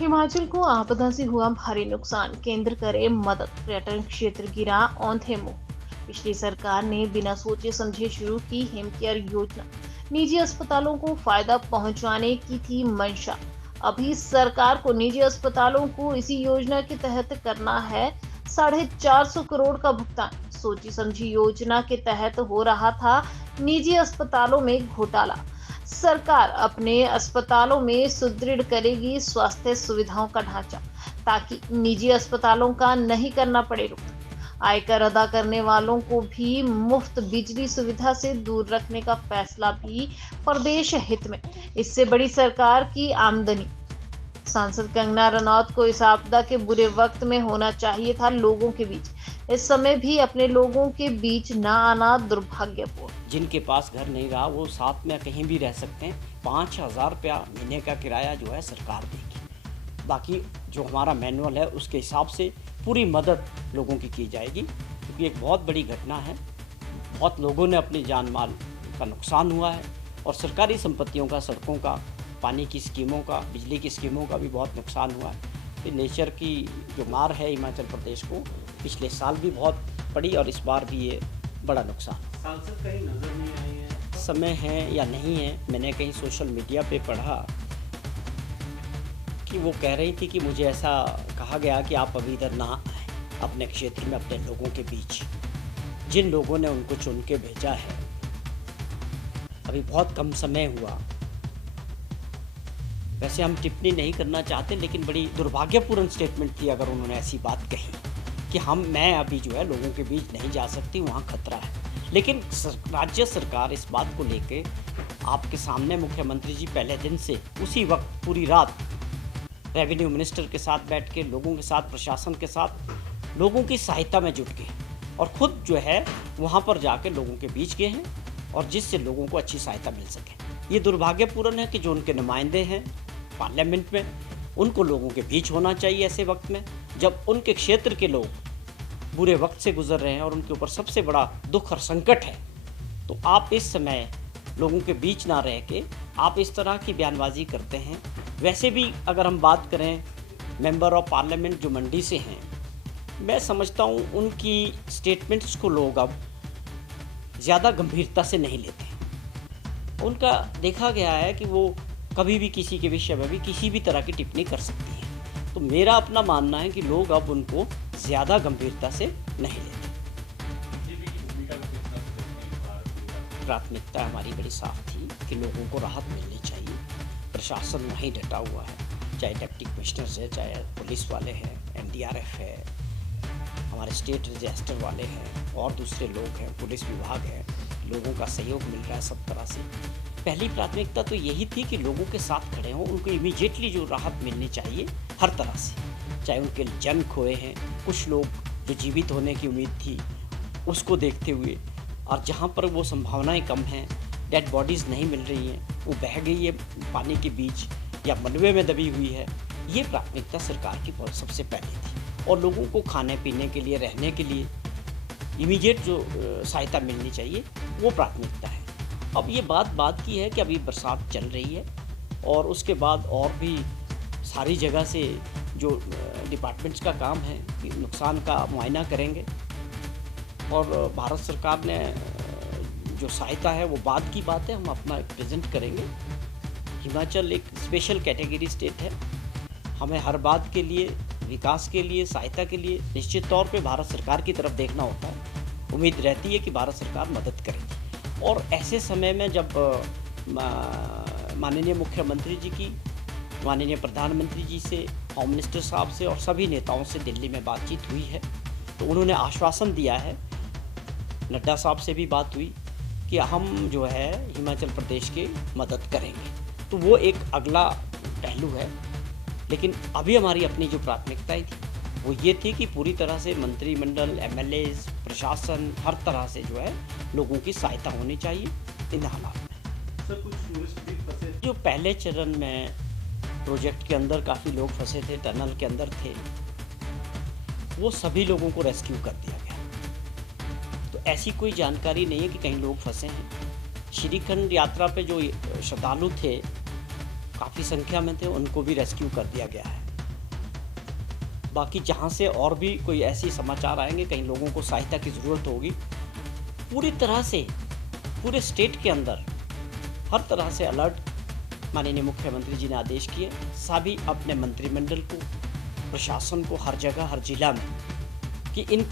हिमाचल को आपदा से हुआ भारी नुकसान, केंद्र करे मदद, पर्यटन क्षेत्र गिरा औंधे मुंह। पिछली सरकार ने बिना सोचे समझे शुरू की हिम केयर योजना, निजी अस्पतालों को फायदा पहुंचाने की थी मंशा। अभी सरकार को निजी अस्पतालों को इसी योजना के तहत करना है 450 करोड़ का भुगतान। सोची समझी योजना के तहत हो रहा था निजी अस्पतालों में घोटाला। सरकार अपने अस्पतालों में सुदृढ़ करेगी स्वास्थ्य सुविधाओं का ढांचा, ताकि निजी अस्पतालों का नहीं करना पड़े रुख। आयकर अदा करने वालों को भी मुफ्त बिजली सुविधा से दूर रखने का फैसला भी प्रदेश हित में। इससे बड़ी सरकार की आमदनी। सांसद कंगना रनौत को इस आपदा के बुरे वक्त में होना चाहिए था लोगों के बीच। इस समय भी अपने लोगों के बीच न आना दुर्भाग्यपूर्ण। जिनके पास घर नहीं रहा वो साथ में कहीं भी रह सकते हैं। 5,000 रुपया महीने का किराया जो है सरकार देगी। बाकी जो हमारा मैनुअल है उसके हिसाब से पूरी मदद लोगों की जाएगी, क्योंकि एक बहुत बड़ी घटना है। बहुत लोगों ने अपनी जान माल का नुकसान हुआ है और सरकारी संपत्तियों का, सड़कों का, पानी की स्कीमों का, बिजली की स्कीमों का भी बहुत नुकसान हुआ है। तो नेचर की जो मार है हिमाचल प्रदेश को पिछले साल भी बहुत पड़ी और इस बार भी ये बड़ा नुकसान। सांसद कहीं नजर नहीं आई है। समय है या नहीं है, मैंने कहीं सोशल मीडिया पे पढ़ा कि वो कह रही थी कि मुझे ऐसा कहा गया कि आप अभी इधर ना आए अपने क्षेत्र में, अपने लोगों के बीच। जिन लोगों ने उनको चुन के भेजा है, अभी बहुत कम समय हुआ। वैसे हम टिप्पणी नहीं करना चाहते, लेकिन बड़ी दुर्भाग्यपूर्ण स्टेटमेंट थी अगर उन्होंने ऐसी बात कही कि मैं अभी जो है लोगों के बीच नहीं जा सकती, वहाँ खतरा है। लेकिन राज्य सरकार इस बात को लेके आपके सामने, मुख्यमंत्री जी पहले दिन से उसी वक्त पूरी रात रेवेन्यू मिनिस्टर के साथ बैठ के, लोगों के साथ, प्रशासन के साथ, लोगों की सहायता में जुट गए और खुद जो है वहाँ पर जाके लोगों के बीच गए हैं, और जिससे लोगों को अच्छी सहायता मिल सके। ये दुर्भाग्यपूर्ण है कि जो उनके नुमाइंदे हैं पार्लियामेंट में, उनको लोगों के बीच होना चाहिए ऐसे वक्त में जब उनके क्षेत्र के लोग बुरे वक्त से गुजर रहे हैं और उनके ऊपर सबसे बड़ा दुख और संकट है। तो आप इस समय लोगों के बीच ना रह के आप इस तरह की बयानबाजी करते हैं। वैसे भी अगर हम बात करें मेंबर ऑफ पार्लियामेंट जो मंडी से हैं, मैं समझता हूँ उनकी स्टेटमेंट्स को लोग अब ज़्यादा गंभीरता से नहीं लेते। उनका देखा गया है कि वो कभी भी किसी के विषय में भी किसी भी तरह की टिप्पणी कर सकती है। तो मेरा अपना मानना है कि लोग अब उनको ज़्यादा गंभीरता से नहीं लेते। प्राथमिकता हमारी बड़ी साफ थी कि लोगों को राहत मिलनी चाहिए। प्रशासन वहीं डटा हुआ है, चाहे डिप्टी कमिश्नर्स है, चाहे पुलिस वाले हैं, NDRF है, हमारे स्टेट रजिस्टर वाले हैं और दूसरे लोग हैं, पुलिस विभाग है। लोगों का सहयोग मिल रहा है सब तरह से। पहली प्राथमिकता तो यही थी कि लोगों के साथ खड़े हों, उनको इमीडिएटली जो राहत मिलनी चाहिए हर तरह से, चाहे उनके जन खोए हैं, कुछ लोग जो जीवित होने की उम्मीद थी उसको देखते हुए, और जहाँ पर वो संभावनाएं कम हैं, डेड बॉडीज़ नहीं मिल रही हैं, वो बह गई है पानी के बीच या मलबे में दबी हुई है, ये प्राथमिकता सरकार की बहुत सबसे पहले थी। और लोगों को खाने पीने के लिए, रहने के लिए इमीडिएट जो सहायता मिलनी चाहिए वो प्राथमिकता है। अब ये बात की है कि अभी बरसात चल रही है और उसके बाद और भी सारी जगह से जो डिपार्टमेंट्स का काम है कि नुकसान का मुआयना करेंगे, और भारत सरकार ने जो सहायता है वो बाद की बात है, हम अपना प्रेजेंट करेंगे। हिमाचल एक स्पेशल कैटेगरी स्टेट है, हमें हर बात के लिए, विकास के लिए, सहायता के लिए निश्चित तौर पे भारत सरकार की तरफ देखना होता है। उम्मीद रहती है कि भारत सरकार मदद करेगी। और ऐसे समय में जब माननीय मुख्यमंत्री जी की, माननीय प्रधानमंत्री जी से, होम मिनिस्टर साहब से और सभी नेताओं से दिल्ली में बातचीत हुई है, तो उन्होंने आश्वासन दिया है, नड्डा साहब से भी बात हुई कि हम जो है हिमाचल प्रदेश की मदद करेंगे। तो वो एक अगला पहलू है। लेकिन अभी हमारी अपनी जो प्राथमिकताएं थी वो ये थी कि पूरी तरह से मंत्रिमंडल, MLAs, प्रशासन, हर तरह से जो है लोगों की सहायता होनी चाहिए इन हालात में। सर, कुछ टूरिस्ट भी फंसे। जो पहले चरण में प्रोजेक्ट के अंदर काफ़ी लोग फंसे थे, टनल के अंदर थे, वो सभी लोगों को रेस्क्यू कर दिया गया। तो ऐसी कोई जानकारी नहीं है कि कहीं लोग फंसे हैं। श्रीखंड यात्रा पे जो श्रद्धालु थे, काफ़ी संख्या में थे, उनको भी रेस्क्यू कर दिया गया है। बाकी जहाँ से और भी कोई ऐसी समाचार आएंगे, कहीं लोगों को सहायता की ज़रूरत होगी, पूरी तरह से पूरे स्टेट के अंदर हर तरह से अलर्ट माननीय मुख्यमंत्री जी ने आदेश किए। सभी अपने मंत्रिमंडल को, प्रशासन को हर जगह, हर जिला में कि इन